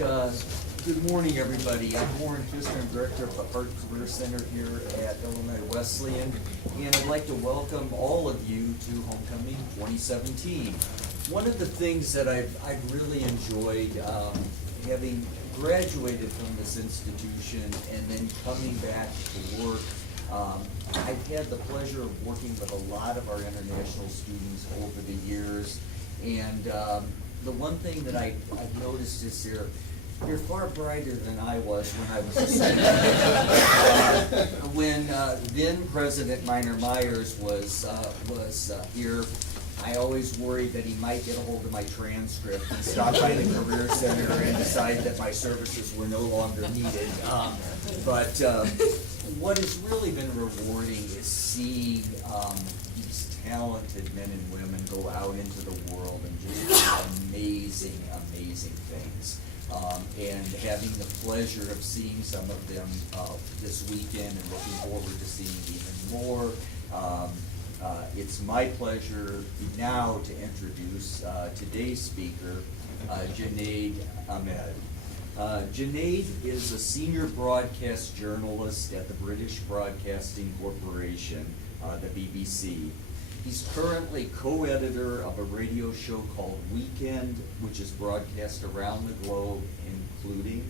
Uh, Good morning, everybody. I'm Warren Kisner, I'm Director of the Heart Career Center here at Illinois Wesleyan, and I'd like to welcome all of you to Homecoming 2017. One of the things that I've really enjoyed, having graduated from this institution and then coming back to work, I've had the pleasure of working with a lot of our international students over the years, and the one thing that I've noticed is you're far brighter than I was when I was a student. When then President Minor Myers was here, I always worried that he might get a hold of my transcript and stop by the Career Center and decide that my services were no longer needed. But what has really been rewarding is seeing these talented men and women go out into the world and just do amazing, amazing things. And having the pleasure of seeing some of them this weekend and looking forward to seeing even more. It's my pleasure now to introduce today's speaker, Junaid Ahmed. Junaid is a senior broadcast journalist at the British Broadcasting Corporation, the BBC. He's currently co-editor of a radio show called Weekend, which is broadcast around the globe, including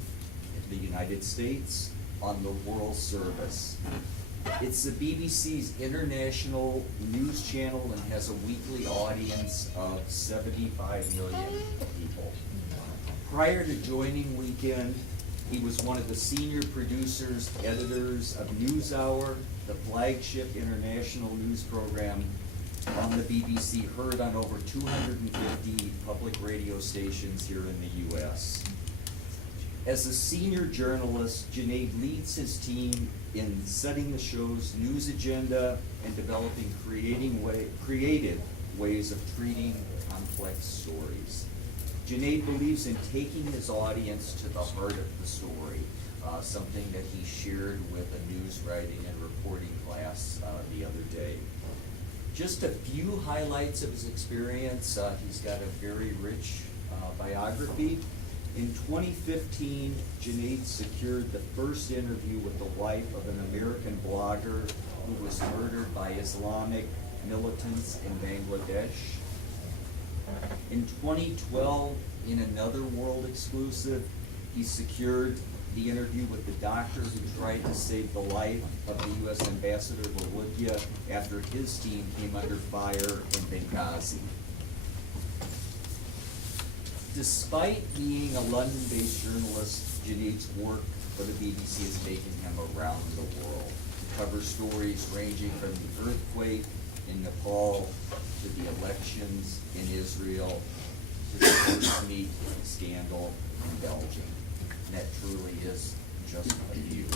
the United States, on the World Service. It's the BBC's international news channel and has a weekly audience of 75 million people. Prior to joining Weekend, he was one of the senior producers, editors of NewsHour, the flagship international news program on the BBC, heard on over 250 public radio stations here in the U.S. As a senior journalist, Junaid leads his team in setting the show's news agenda and developing creative ways of treating complex stories. Junaid believes in taking his audience to the heart of the story, something that he shared with a news writing and reporting class the other day. Just a few highlights of his experience. He's got a very rich biography. In 2015, Junaid secured the first interview with the wife of an American blogger who was murdered by Islamic militants in Bangladesh. In 2012, in another world exclusive, he secured the interview with the doctor who tried to save the life of the U.S. ambassador to Libya after his team came under fire in Benghazi. Despite being a London-based journalist, Junaid's work for the BBC has taken him around the world to cover stories ranging from the earthquake in Nepal to the elections in Israel to the first meat scandal in Belgium. And that truly is just a few.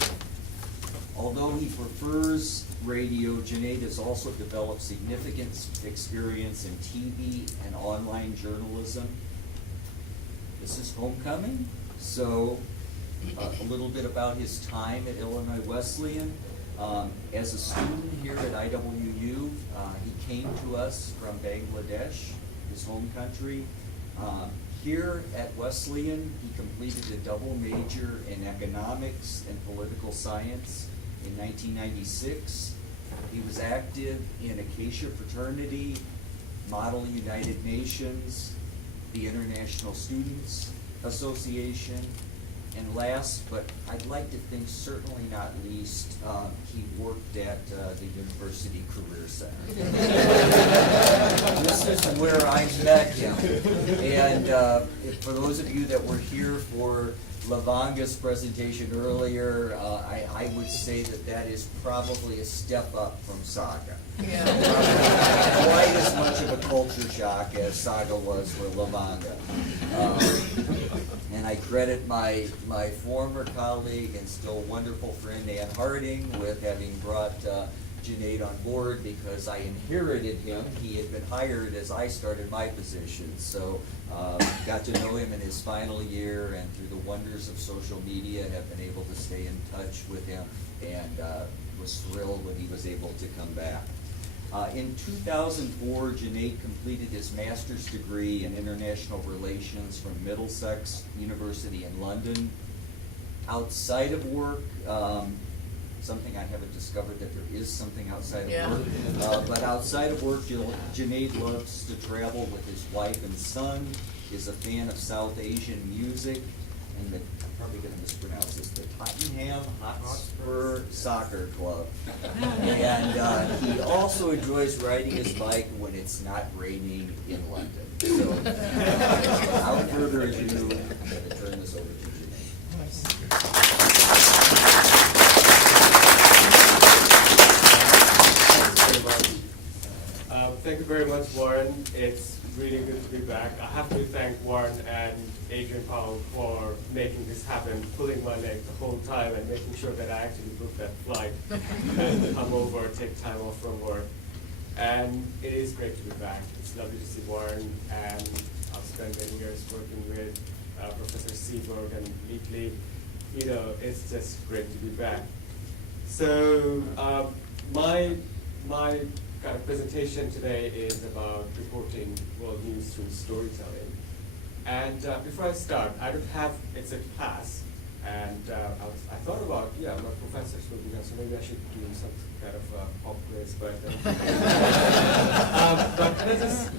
Although he prefers radio, Junaid has also developed significant experience in TV and online journalism. This is Homecoming, so a little bit about his time at Illinois Wesleyan. As a student here at IWU, he came to us from Bangladesh, his home country. Here at Wesleyan, he completed a double major in economics and political science in 1996. He was active in Acacia Fraternity, Model United Nations, the International Students Association, and last, but I'd like to think certainly not least, he worked at the University Career Center. This is where I met him. And for those of you that were here for Lavanga's presentation earlier, I would say that is probably a step up from Saga. Yeah. Quite as much of a culture shock as Saga was for Lavanga. And I credit my former colleague and still wonderful friend Ann Harding with having brought Junaid on board, because I inherited him. He had been hired as I started my position. So got to know him in his final year, and through the wonders of social media have been able to stay in touch with him, and was thrilled when he was able to come back. In 2004, Junaid completed his master's degree in international relations from Middlesex University in London. Outside of work, something I haven't discovered that there is something outside of work, but outside of work, Junaid loves to travel with his wife and son, is a fan of South Asian music, and I'm probably going to mispronounce this, the Tottenham Hotspur Soccer Club. And he also enjoys riding his bike when it's not raining in London. So, without further ado, I'm going to turn this over to Junaid. Thank you very much, Warren. It's really good to be back. I have to thank Warren and Adrian Powell for making this happen, pulling my leg the whole time and making sure that I actually booked that flight and come over, take time off from work. And it is great to be back. It's lovely to see Warren, and I've spent many years working with Professor Seaborg and Leakley. You know, it's just great to be back. So my kind of presentation today is about reporting world news through storytelling. And before I start, it's a class, and I thought about, my professors will be here, so maybe I should do some kind of pop quiz, but can I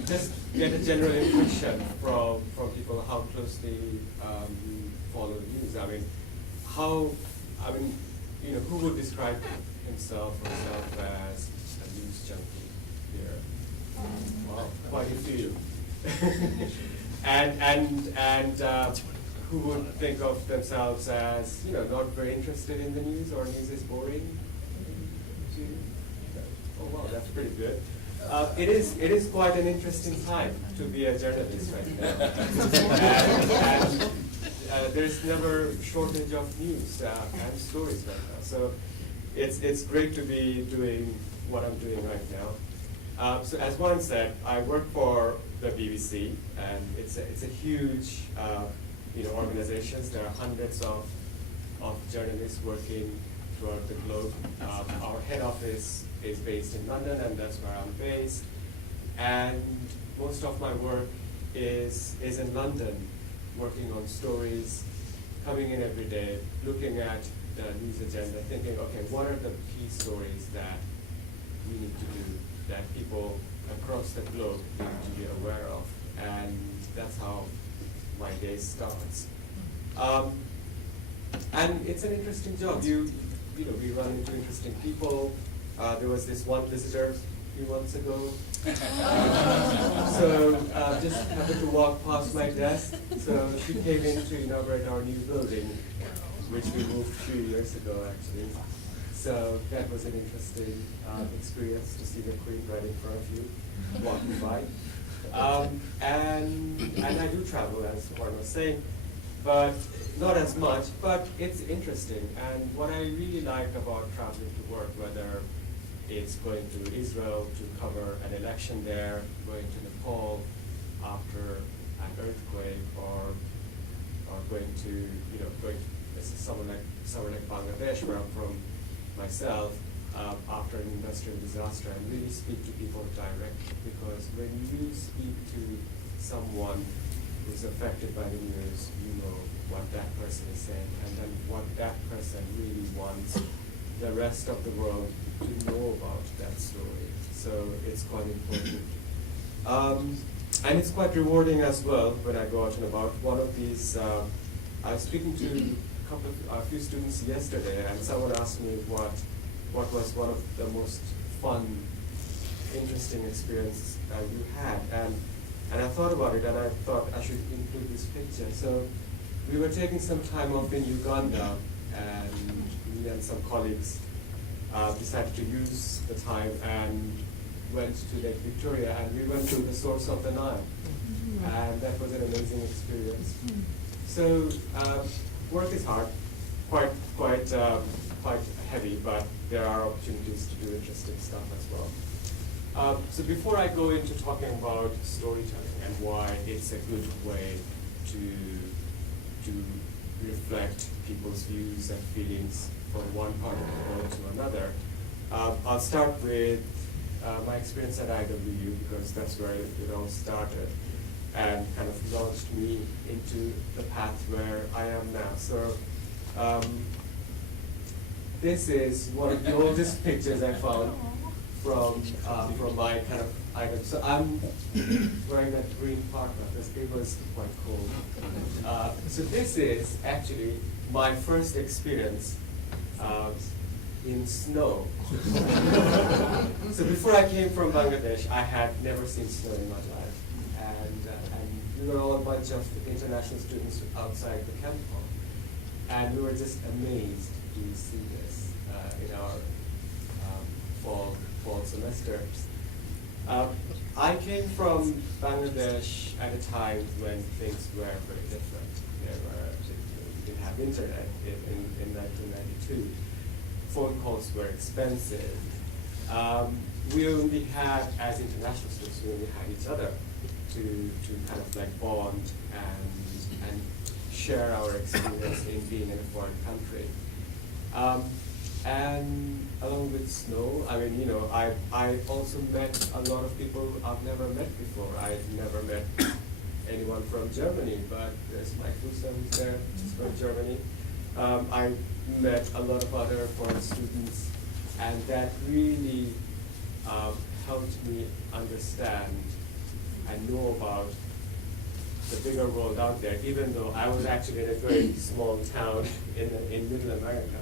just get a general impression from people how closely you follow the news? Who would describe himself or herself as a news junkie here? Well, quite a few. and who would think of themselves as not very interested in the news, or news is boring? Oh wow, that's pretty good. It is quite an interesting time to be a journalist right now, and there's never shortage of news and stories right now. So it's great to be doing what I'm doing right now. So as Warren said, I work for the BBC, and it's a huge organization. There are hundreds of journalists working throughout the globe. Our head office is based in London, and that's where I'm based. And most of my work is in London, working on stories, coming in every day, looking at the news agenda, thinking, okay, what are the key stories that we need to do, that people across the globe need to be aware of? And that's how my day starts. And it's an interesting job. We run into interesting people. There was this one visitor a few months ago. So just happened to walk past my desk. So she came in to inaugurate our new building, which we moved a few years ago, actually. So that was an interesting experience to see the Queen right in front of you, walking by. And I do travel, as Warren was saying, but not as much, but it's interesting. And what I really like about traveling to work, whether it's going to Israel to cover an election there, going to Nepal after an earthquake, or going to somewhere like Bangladesh, where I'm from myself, after an industrial disaster, and really speak to people directly. Because when you speak to someone who's affected by the news, you know what that person is saying, and then what that person really wants the rest of the world to know about that story. So it's quite important. And it's quite rewarding as well when I go out and about. One of these, I was speaking to a few students yesterday, and someone asked me what was one of the most fun, interesting experiences you had. And I thought about it, and I thought I should include this picture. So we were taking some time off in Uganda, and me and some colleagues decided to use the time and went to Lake Victoria, and we went to the source of the Nile. And that was an amazing experience. So work is hard, quite heavy, but there are opportunities to do interesting stuff as well. So before I go into talking about storytelling and why it's a good way to reflect people's views and feelings from one part of the world to another, I'll start with my experience at IW, because that's where it all started, and kind of launched me into the path where I am now. So this is one of the oldest pictures I found from my kind of item. So I'm wearing that green parka because it was quite cold. So this is actually my first experience in snow. So before I came from Bangladesh, I had never seen snow in my life. And we were all a bunch of international students outside the camp hall. And we were just amazed to see this in our fall semester. I came from Bangladesh at a time when things were very different. We didn't have internet in 1992. Phone calls were expensive. We only had, as international students, we only had each other to kind of like bond and share our experience in being in a foreign country. And along with snow, I mean, I also met a lot of people I've never met before. I've never met anyone from Germany, but there's Mike Lusa who's there, he's from Germany. I met a lot of other foreign students, and that really helped me understand and know about the bigger world out there, even though I was actually in a very small town in Middle America.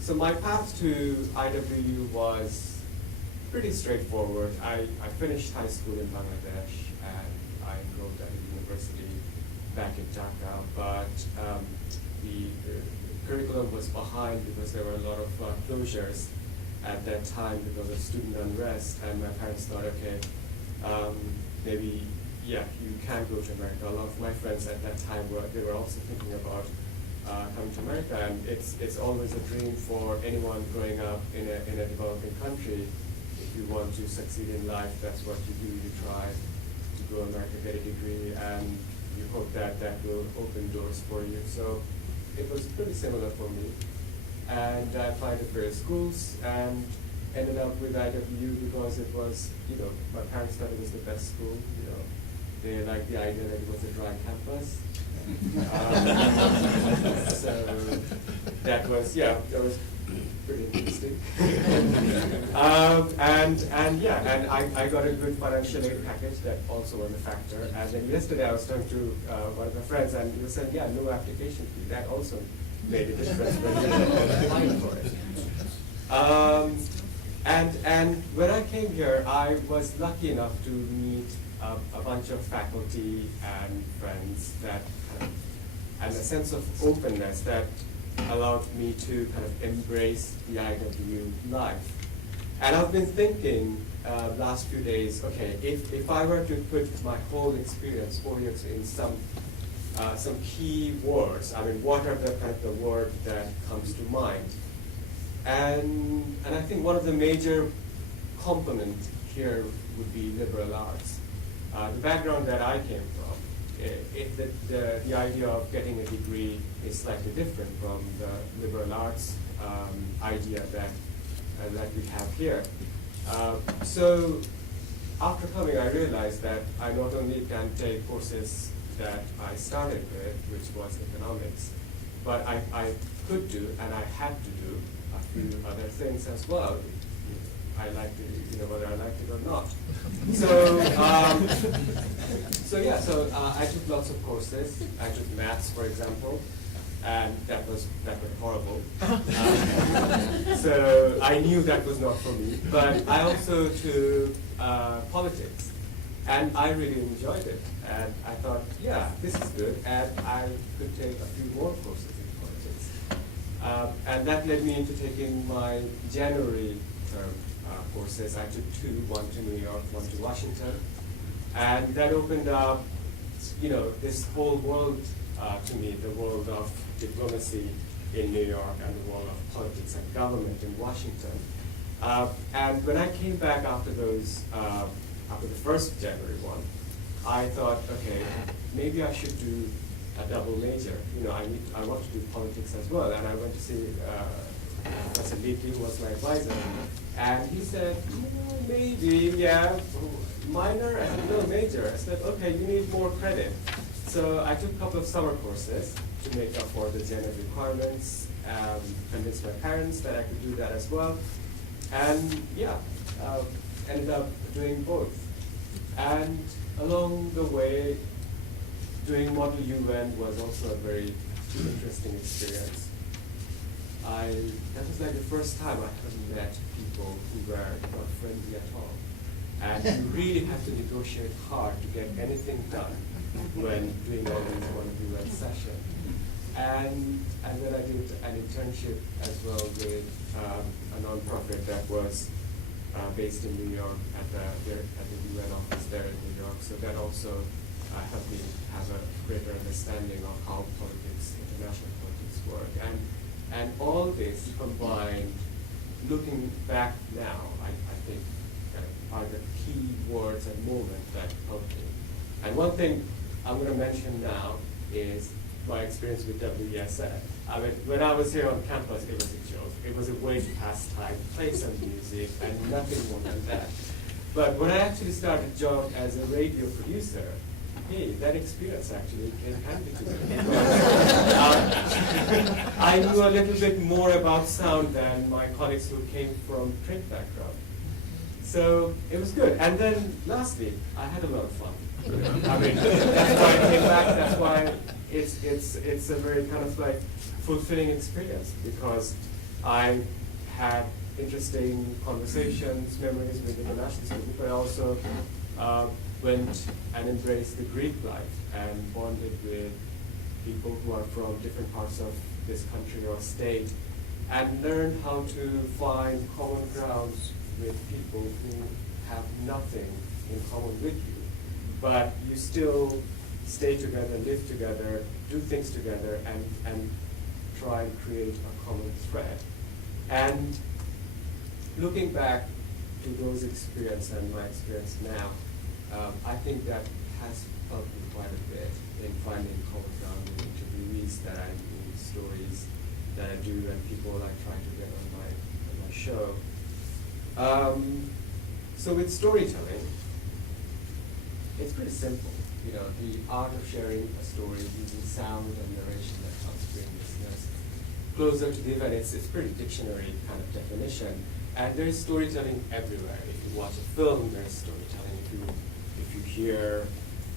So my path to IWU was pretty straightforward. I finished high school in Bangladesh, and I enrolled at a university back in Dhaka, but the curriculum was behind because there were a lot of closures at that time because of student unrest, and my parents thought, okay, maybe, yeah, you can go to America. A lot of my friends at that time they were also thinking about coming to America, and it's always a dream for anyone growing up in a developing country. If you want to succeed in life, that's what you do. You try to go to America, get a degree, and you hope that will open doors for you. So it was pretty similar for me. And I applied at various schools and ended up with IWU because it was, my parents thought it was the best school. They liked the idea that it was a dry campus. So that was pretty interesting. And I got a good financial aid package that also was a factor. And then yesterday I was talking to one of my friends, and he was saying, yeah, no application fee. That also made a difference when you applied for it. And when I came here, I was lucky enough to meet a bunch of faculty and friends that and a sense of openness that allowed me to kind of embrace the IW life. And I've been thinking last few days, okay, if I were to put my whole experience 4 years in some key words, I mean, what are the kind of the word that comes to mind? And I think one of the major components here would be liberal arts. The background that I came from, the idea of getting a degree is slightly different from the liberal arts idea that we have here. So after coming, I realized that I not only can take courses that I started with, which was economics, but I could do, and I had to do, a few other things as well. I liked it, whether I liked it or not. So I took lots of courses. I took maths, for example, and that was horrible. So I knew that was not for me. But I also took politics, and I really enjoyed it. And I thought, yeah, this is good, and I could take a few more courses in politics. And that led me into taking my January term courses. I took two, one to New York, one to Washington. And that opened up, this whole world to me, the world of diplomacy in New York and the world of politics and government in Washington. And when I came back after after the first January one, I thought, okay, maybe I should do a double major. I want to do politics as well. And I went to see Professor Leakey was my advisor, and he said, maybe, yeah, minor and no major. I said, okay, you need more credit. So I took a couple of summer courses to make up for the general requirements, convinced my parents that I could do that as well, and yeah, ended up doing both. And along the way, doing Model UN was also a very interesting experience. That was like the first time I had met people who were not friendly at all. And you really have to negotiate hard to get anything done when doing all these Model UN sessions. And then I did an internship as well with a nonprofit that was based in New York at the UN office there in New York. So that also helped me have a greater understanding of how politics, international politics work. And all this combined, looking back now, I think are the key words and moments that helped me. And one thing I'm going to mention now is my experience with WESF. I mean, when I was here on campus, it was a joke. It was a way to pass time, play some music, and nothing more than that. But when I actually started a job as a radio producer, hey, that experience actually came handy to me. I knew a little bit more about sound than my colleagues who came from print background. So it was good. And then lastly, I had a lot of fun. I mean, that's why I came back. That's why it's a very kind of like fulfilling experience, because I had interesting conversations, memories with international students, but I also went and embraced the Greek life and bonded with people who are from different parts of this country or state, and learned how to find common grounds with people who have nothing in common with you, but you still stay together, live together, do things together, and try and create a common thread. And looking back to those experiences and my experience now, I think that has helped me quite a bit in finding common ground with interviewees that I do, stories that I do, and people I try to get on my show. So with storytelling, it's pretty simple. You know, the art of sharing a story using sound and narration that helps bring listeners closer to the event. It's pretty dictionary kind of definition. And there's storytelling everywhere. If you watch a film, there's storytelling. If you hear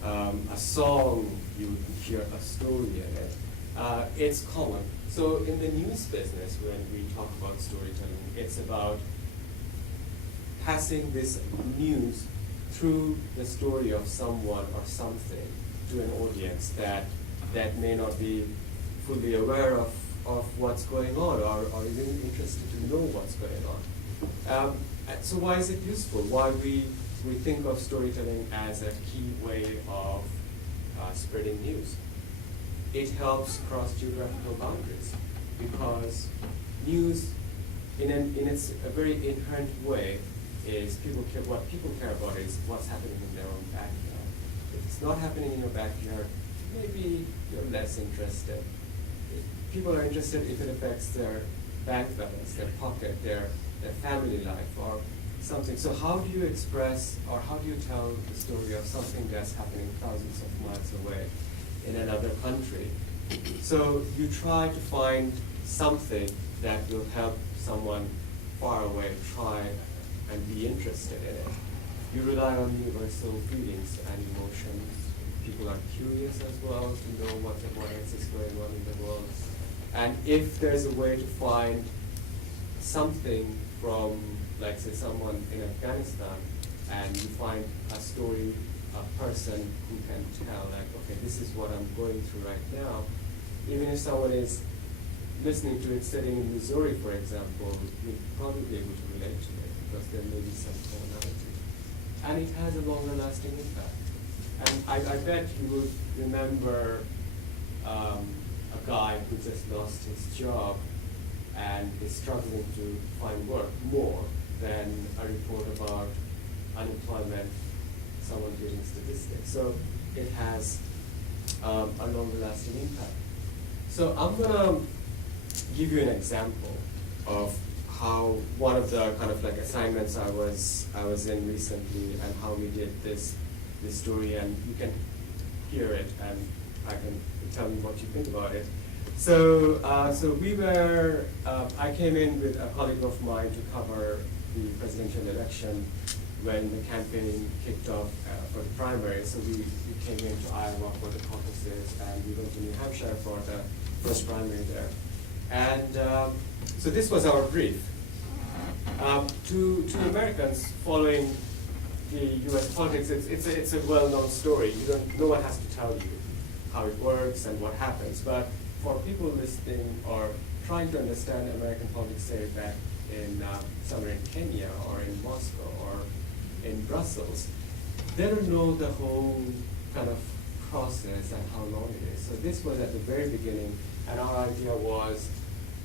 a song, you hear a story in it. It's common. So in the news business, when we talk about storytelling, it's about passing this news through the story of someone or something to an audience that may not be fully aware of what's going on, or even interested to know what's going on. So why is it useful? Why we think of storytelling as a key way of spreading news? It helps cross geographical boundaries, because news, in its a very inherent way, is what people care about is what's happening in their own backyard. If it's not happening in your backyard, maybe you're less interested. People are interested if it affects their bank balance, their pocket, their family life, or something. So how do you express, or how do you tell the story of something that's happening thousands of miles away in another country? So you try to find something that will help someone far away try and be interested in it. You rely on universal feelings and emotions. People are curious as well to know what else is going on in the world. And if there's a way to find something from, like say, someone in Afghanistan, and you find a story, a person who can tell, like, okay, this is what I'm going through right now, even if someone is listening to it sitting in Missouri, for example, you'll probably be able to relate to it, because there may be some commonality. And it has a longer lasting impact. And I bet you would remember a guy who just lost his job and is struggling to find work more than a report about unemployment, someone giving statistics. So it has a longer lasting impact. So I'm going to give you an example of how one of the kind of like assignments I was in recently, and how we did this story, and you can hear it, and I can tell me what you think about it. So I came in with a colleague of mine to cover the presidential election when the campaign kicked off for the primary. So we came into Iowa for the caucuses, and we went to New Hampshire for the first primary there. And so this was our brief. To Americans following the U.S. politics, it's a well-known story. No one has to tell you how it works and what happens. But for people listening or trying to understand American politics, say back in somewhere in Kenya or in Moscow or in Brussels, they don't know the whole kind of process and how long it is. So this was at the very beginning, and our idea was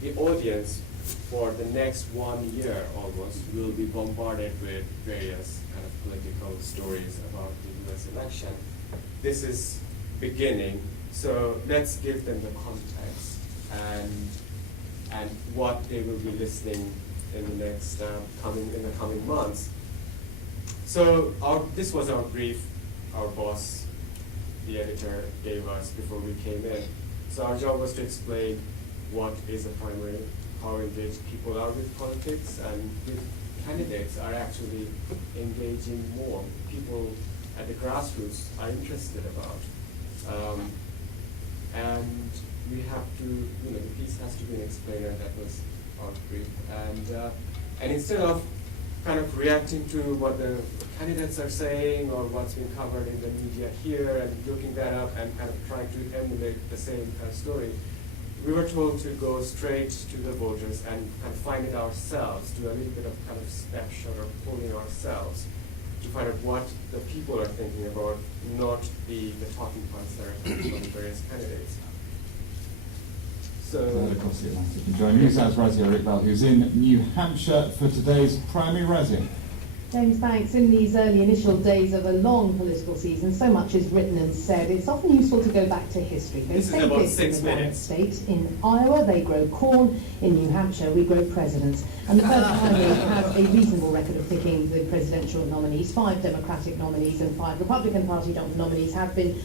the audience for the next 1 year almost will be bombarded with various kind of political stories about the US election. This is beginning, so let's give them the context and what they will be listening in the next coming months. So this was our brief our boss, the editor, gave us before we came in. So our job was to explain what is a primary, how engaged people are with politics, and if candidates are actually engaging more. People at the grassroots are interested about. And we have to, the piece has to be an explainer. That was our brief. And instead of kind of reacting to what the candidates are saying or what's been covered in the media here and looking that up and kind of trying to emulate the same kind of story, we were told to go straight to the voters and kind of find it ourselves, do a little bit of kind of snapshot or polling ourselves to find out what the people are thinking about, not the talking points that are coming from the various candidates. So, across the Atlantic. And joining us as Razzie Eric Bell, who's in New Hampshire for today's primary Razzie. James, thanks. In these early initial days of a long political season, so much is written and said. It's often useful to go back to history. This is about 6 minutes. State. In Iowa, they grow corn. In New Hampshire, we grow presidents. And the first primary has a reasonable record of picking the presidential nominees. 5 Democratic nominees and 5 Republican Party nominees have been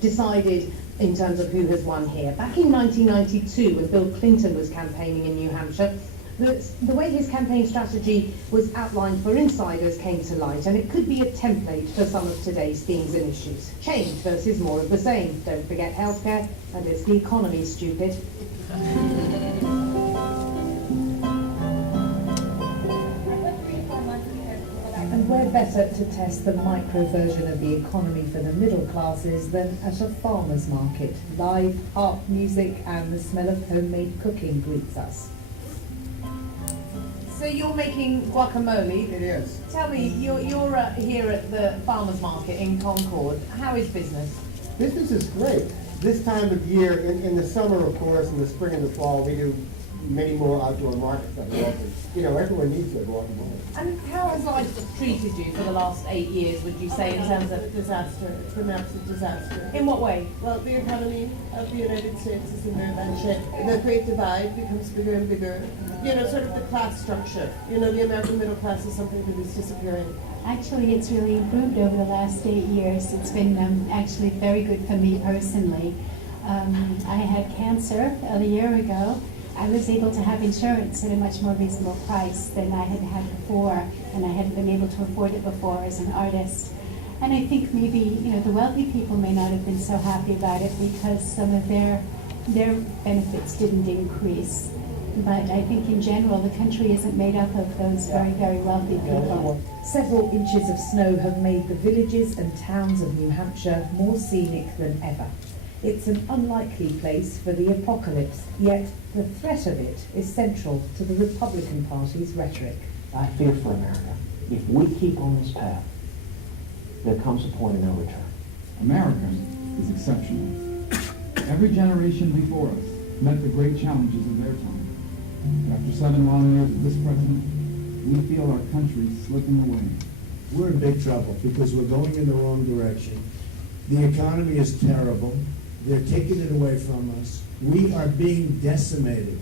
decided in terms of who has won here. Back in 1992, when Bill Clinton was campaigning in New Hampshire, the way his campaign strategy was outlined for insiders came to light, and it could be a template for some of today's themes and issues. Change versus more of the same. Don't forget healthcare, and it's the economy, stupid. And where better to test the micro version of the economy for the middle classes than at a farmer's market. Live harp music and the smell of homemade cooking greets us. So you're making guacamole. It is. Tell me, you're here at the farmer's market in Concord. How is business? Business is great. This time of year, in the summer, of course, in the spring and the fall, we do many more outdoor markets that we open. Everyone needs their guacamole. And how has life treated you for the last 8 years, would you say, in terms of... Disaster. It's been an absolute disaster. In what way? Well, the economy of the United States is in very bad shape. The Great Divide becomes bigger and bigger. Sort of the class structure. The American middle class is something that is disappearing. Actually, it's really improved over the last 8 years. It's been actually very good for me personally. I had cancer a year ago. I was able to have insurance at a much more reasonable price than I had before, and I hadn't been able to afford it before as an artist. And I think maybe, the wealthy people may not have been so happy about it because some of their benefits didn't increase. But I think in general, the country isn't made up of those very, very wealthy people. Several inches of snow have made the villages and towns of New Hampshire more scenic than ever. It's an unlikely place for the apocalypse, yet the threat of it is central to the Republican Party's rhetoric. I fear for America. If we keep on this path, there comes a point of no return. America is exceptional. Every generation before us met the great challenges of their time. After 7 long years of this president, we feel our country slipping away. We're in big trouble because we're going in the wrong direction. The economy is terrible. They're taking it away from us. We are being decimated.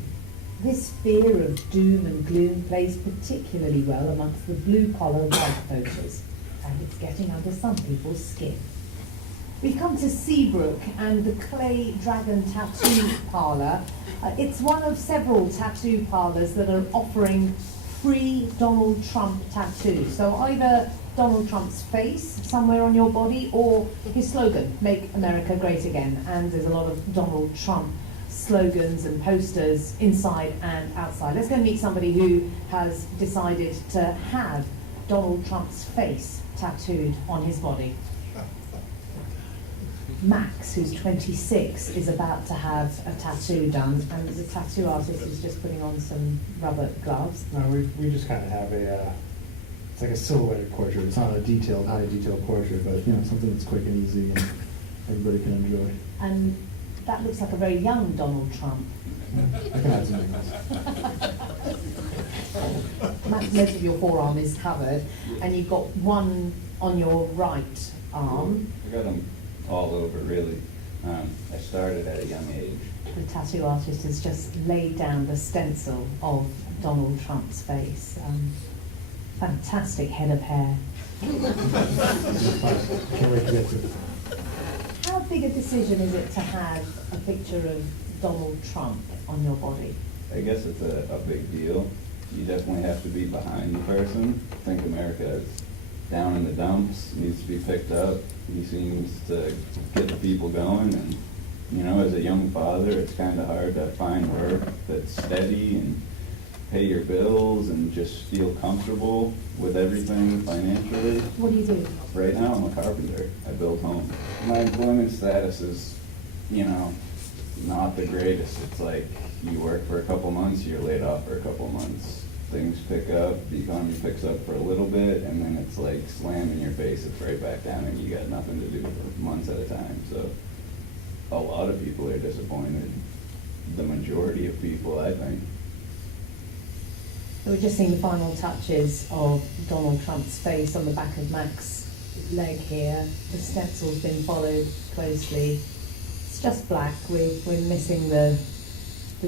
This fear of doom and gloom plays particularly well amongst the blue-collar white voters, and it's getting under some people's skin. We've come to Seabrook and the Clay Dragon Tattoo Parlour. It's one of several tattoo parlours that are offering free Donald Trump tattoos. So either Donald Trump's face somewhere on your body or his slogan, Make America Great Again. And there's a lot of Donald Trump slogans and posters inside and outside. Let's go and meet somebody who has decided to have Donald Trump's face tattooed on his body. Max, who's 26, is about to have a tattoo done, and the tattoo artist is just putting on some rubber gloves. No, we just kind of have it's like a silhouetted portrait. It's not a detailed, high detailed portrait, but you know, something that's quick and easy and everybody can enjoy. And that looks like a very young Donald Trump. I can add some wrinkles. Max, most of your forearm is covered, and you've got one on your right arm. I got them all over, really. I started at a young age. The tattoo artist has just laid down the stencil of Donald Trump's face. Fantastic head of hair. Can't wait to get to it. How big a decision is it to have a picture of Donald Trump on your body? I guess it's a big deal. You definitely have to be behind the person. I think America is down in the dumps, needs to be picked up. He seems to get the people going, and you know, as a young father, it's kind of hard to find work that's steady and pay your bills and just feel comfortable with everything financially. What do you do? Right now, I'm a carpenter. I build homes. My employment status is, you know, not the greatest. It's like you work for a couple months, you're laid off for a couple months. Things pick up, the economy picks up for a little bit, and then it's like slam in your face, it's right back down, and you got nothing to do for months at a time. So a lot of people are disappointed. The majority of people, I think. So we're just seeing the final touches of Donald Trump's face on the back of Max's leg here. The stencil's been followed closely. It's just black. We're missing the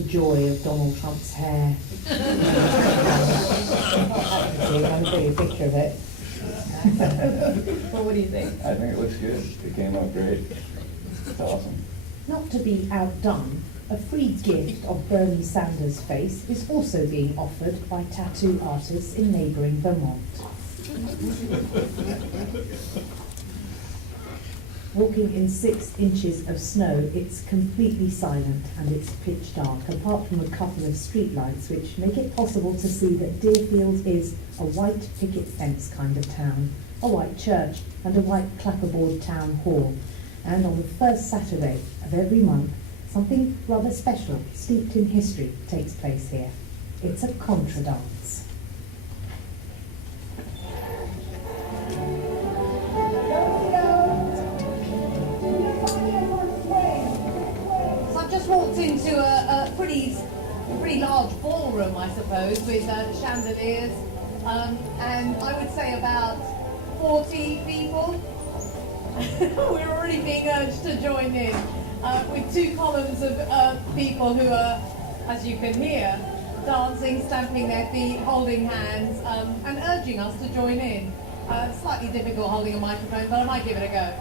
joy of Donald Trump's hair. I'm going to take a picture of it. Well, what do you think? I think it looks good. It came out great. It's awesome. Not to be outdone, a free gift of Bernie Sanders' face is also being offered by tattoo artists in neighbouring Vermont. Walking in 6 inches of snow, it's completely silent and it's pitch dark, apart from a couple of street lights which make it possible to see that Deerfield is a white picket fence kind of town, a white church and a white clapperboard town hall. And on the first Saturday of every month, something rather special, steeped in history, takes place here. It's a contra dance. So I've just walked into a pretty large ballroom, I suppose, with chandeliers, and I would say about 40 people. We're already being urged to join in with 2 columns of people who are, as you can hear, dancing, stamping their feet, holding hands, and urging us to join in. Slightly difficult holding a microphone, but I might give it a go.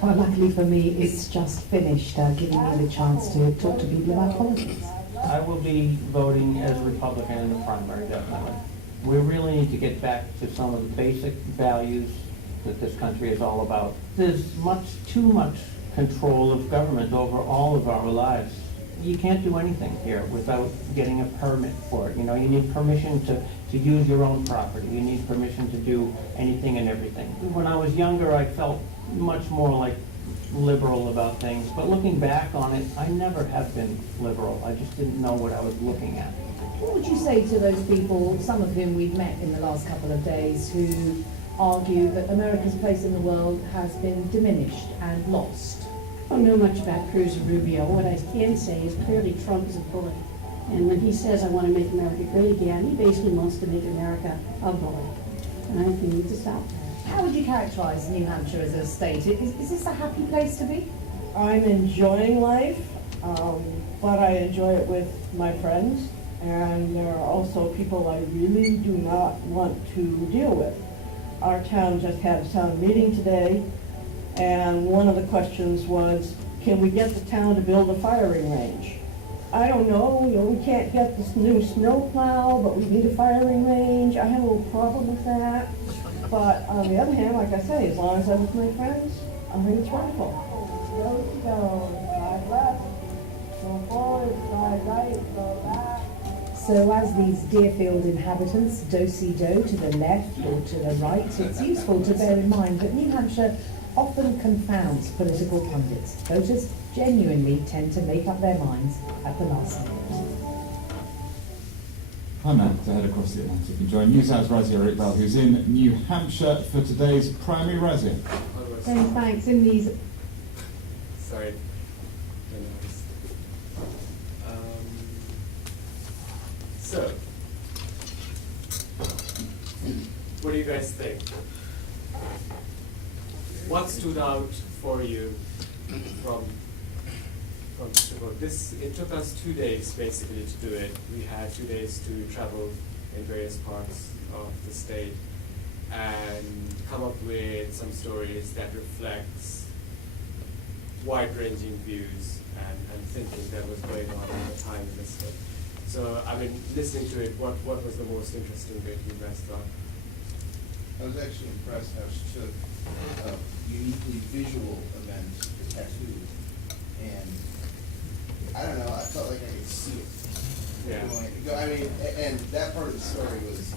Well, luckily for me, it's just finished, giving me the chance to talk to people about politics. I will be voting as a Republican in the primary, definitely. We really need to get back to some of the basic values that this country is all about. There's too much control of government over all of our lives. You can't do anything here without getting a permit for it. You know, you need permission to use your own property. You need permission to do anything and everything. When I was younger, I felt much more like liberal about things, but looking back on it, I never have been liberal. I just didn't know what I was looking at. What would you say to those people, some of whom we've met in the last couple of days, who argue that America's place in the world has been diminished and lost? I don't know much about Cruz and Rubio. What I can say is clearly Trump is a bully. And when he says, I want to make America great again, he basically wants to make America a bully. And I think we need to stop that. How would you characterize New Hampshire as a state? Is this a happy place to be? I'm enjoying life. but I enjoy it with my friends, and there are also people I really do not want to deal with. Our town just had a town meeting today, and one of the questions was, can we get the town to build a firing range? I don't know, we can't get this new snow plow, but we need a firing range. I have a little problem with that. But on the other hand, like I say, as long as I'm with my friends, I think it's wonderful. Go, slide left, go forward, slide right, go back. So as these Deerfield inhabitants do-si-do to the left or to the right, it's useful to bear in mind that New Hampshire often confounds political pundits. Voters genuinely tend to make up their minds at the last minute. Hi Matt, to head across the Atlantic and join News Hour's Razzie Eric Bell, who's in New Hampshire for today's primary Razzie. And thanks in these. Sorry. So, what do you guys think? What stood out for you from the book? It took us 2 days basically to do it. We had 2 days to travel in various parts of the state and come up with some stories that reflects wide-ranging views and thinking that was going on at the time in the state. So, I mean, listening to it, what was the most interesting bit you guys thought? I was actually impressed how she took uniquely visual events, the tattoos, and I don't know, I felt like I could see it. Yeah. I mean, and that part of the story was,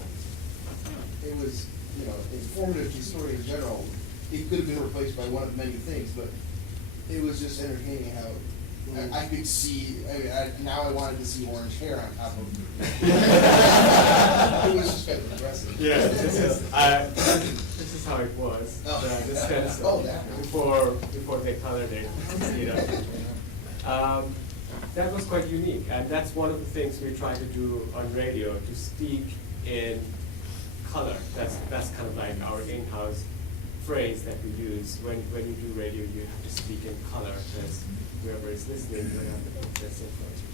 it was, informative to the story in general. It could have been replaced by one of many things, but it was just entertaining how I could see, now I wanted to see orange hair on top of it. It was just kind of impressive. Yeah, this is how it was. The stencil, before they colored it. That was quite unique, and that's one of the things we try to do on radio, to speak in color. That's kind of like our in-house phrase that we use. When you do radio, you have to speak in color, because whoever is listening will have the best information.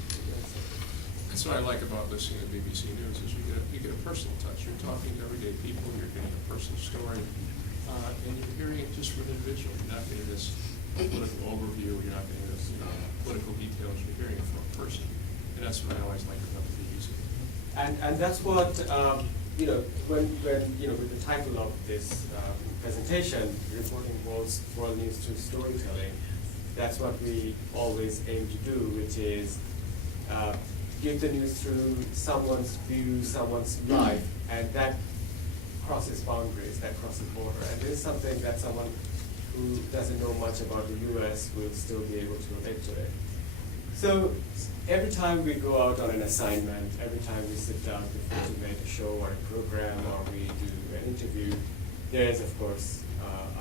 That's what I like about listening to BBC News, is you get a personal touch. You're talking to everyday people, you're getting a personal story, and you're hearing it just from an individual. You're not getting this political overview, you're not getting this political details, you're hearing it from a person. And that's what I always like about the BBC. And that's what, when with the title of this presentation, Reporting World News Through Storytelling, that's what we always aim to do, which is give the news through someone's view, someone's life, and that crosses boundaries, that crosses border. And this is something that someone who doesn't know much about the US will still be able to relate to it. So every time we go out on an assignment, every time we sit down before to make a show or a program, or we do an interview, there is, of course,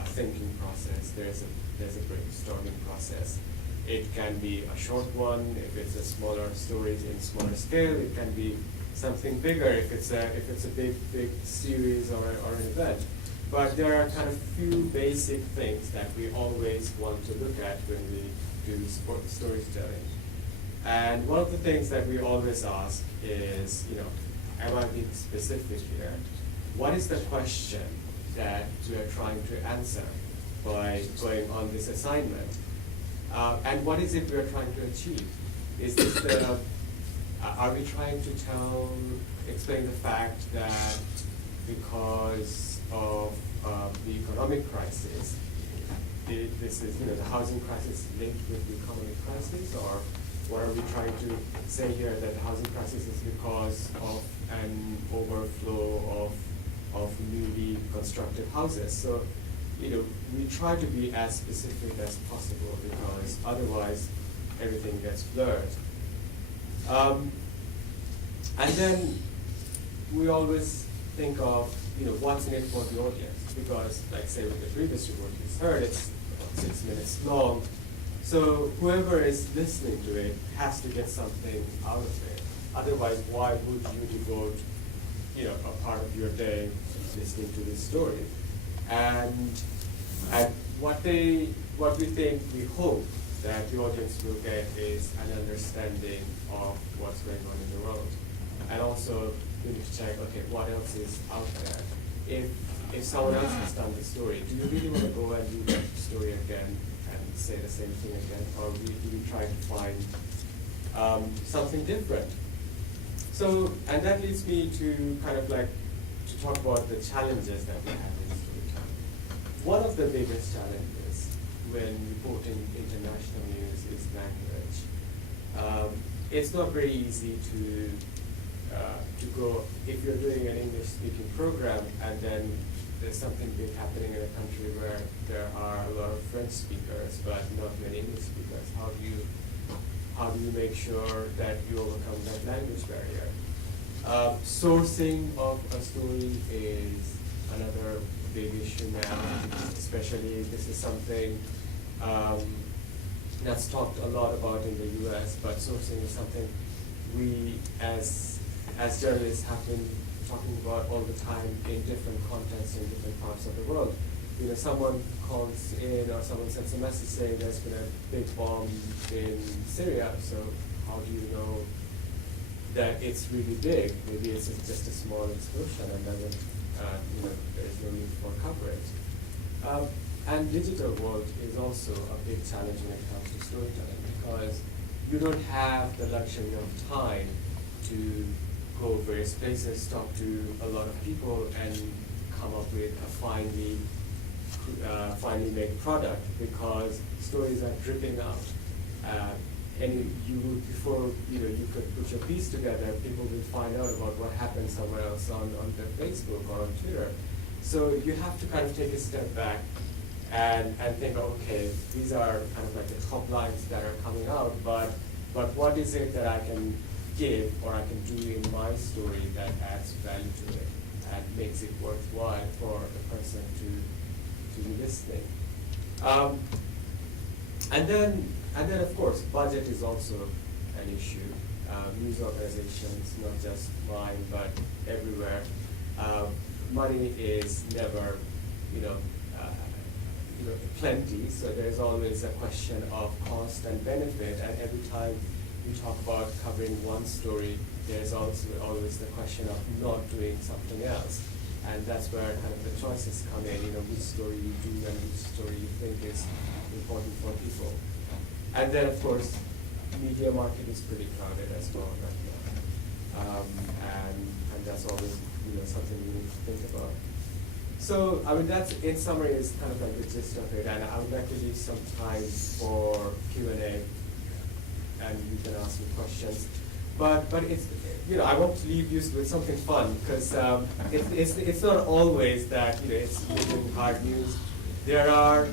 a thinking process, there's a brainstorming process. It can be a short one if it's a smaller stories in smaller scale. It can be something bigger if it's a big series or an event. But there are kind of few basic things that we always want to look at when we do storytelling. And one of the things that we always ask is, am I being specific here? What is the question that we are trying to answer by going on this assignment? And what is it we are trying to achieve? Is this are we trying to explain the fact that because of the economic crisis, this is, the housing crisis linked with the economic crisis, or what are we trying to say here, that the housing crisis is because of an overflow of newly constructed houses? So, we try to be as specific as possible, because otherwise everything gets blurred. And then we always think of, what's in it for the audience, because, like say with the previous report you heard, it's about 6 minutes long. So whoever is listening to it has to get something out of it. Otherwise, why would you devote, a part of your day listening to this story? And what we think, we hope that the audience will get is an understanding of what's going on in the world. And also, you need to check, okay, what else is out there? If someone else has done the story, do you really want to go and do that story again and say the same thing again? Or do we try to find something different? So, and that leads me to kind of like, to talk about the challenges that we have in storytelling. One of the biggest challenges when reporting international news is language. It's not very easy to go, if you're doing an English-speaking program and then there's something big happening in a country where there are a lot of French speakers but not many English speakers. How do you make sure that you overcome that language barrier? Sourcing of a story is another big issue now, especially this is something that's talked a lot about in the US, but sourcing is something we as journalists have been talking about all the time in different contexts in different parts of the world. You know, someone calls in or someone sends a message saying there's been a big bomb in Syria, so how do you know that it's really big? Maybe it's just a small explosion and doesn't, there's no need for coverage. And digital world is also a big challenge when it comes to storytelling because you don't have the luxury of time to go various places, talk to a lot of people, and come up with a finely made product because stories are dripping out. And before you could put your piece together, people will find out about what happened somewhere else on their Facebook or on Twitter. So you have to kind of take a step back and think, okay, these are kind of like the top lines that are coming out, but what is it that I can give or I can do in my story that adds value to it and makes it worthwhile for the person to be listening. And then of course, budget is also an issue. News organizations, not just mine, but everywhere, money is never, plenty. So there's always a question of cost and benefit. And every time we talk about covering one story, there's also always the question of not doing something else. And that's where kind of the choices come in, which story you do and which story you think is important for people. And then, of course, media market is pretty crowded as well right now. And that's always, something we need to think about. So, that's, in summary, is kind of like the gist of it. And I would like to leave some time for Q&A, and you can ask me questions. But it's, I want to leave you with something fun, because it's not always that, it's doing hard news. There are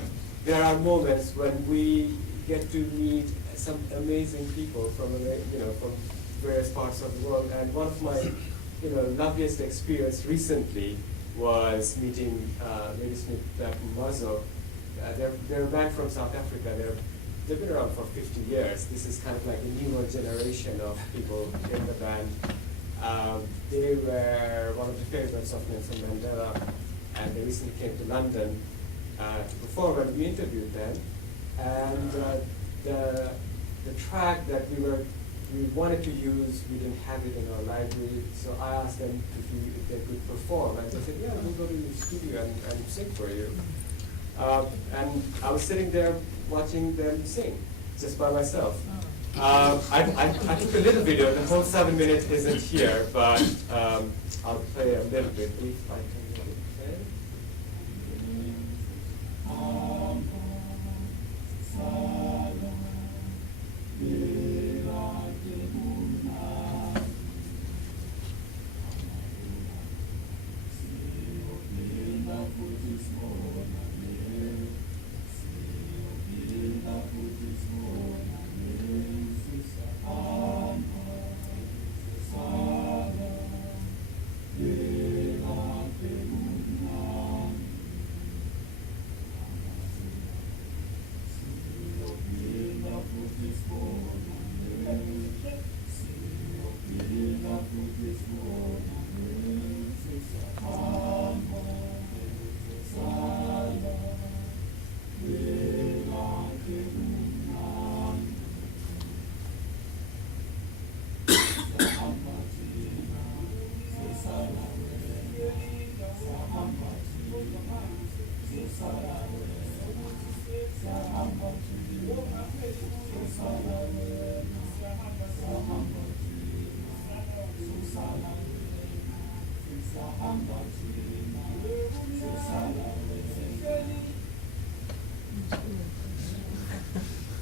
moments when we get to meet some amazing people from various parts of the world. And one of my, loveliest experience recently was meeting Lady Smith Mazo. They're back from South Africa. They've been around for 50 years. This is kind of like a newer generation of people in the band. They were one of the favorites of Nelson Mandela, and they recently came to London to perform, and we interviewed them. And the track that we wanted to use, we didn't have it in our library, so I asked them if they could perform, and they said, yeah, we'll go to the studio and sing for you. And I was sitting there watching them sing, just by myself. I took a little video. The whole 7 minutes isn't here, but I'll play a little bit if I can make it play.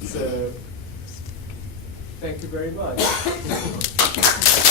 So, thank you very much.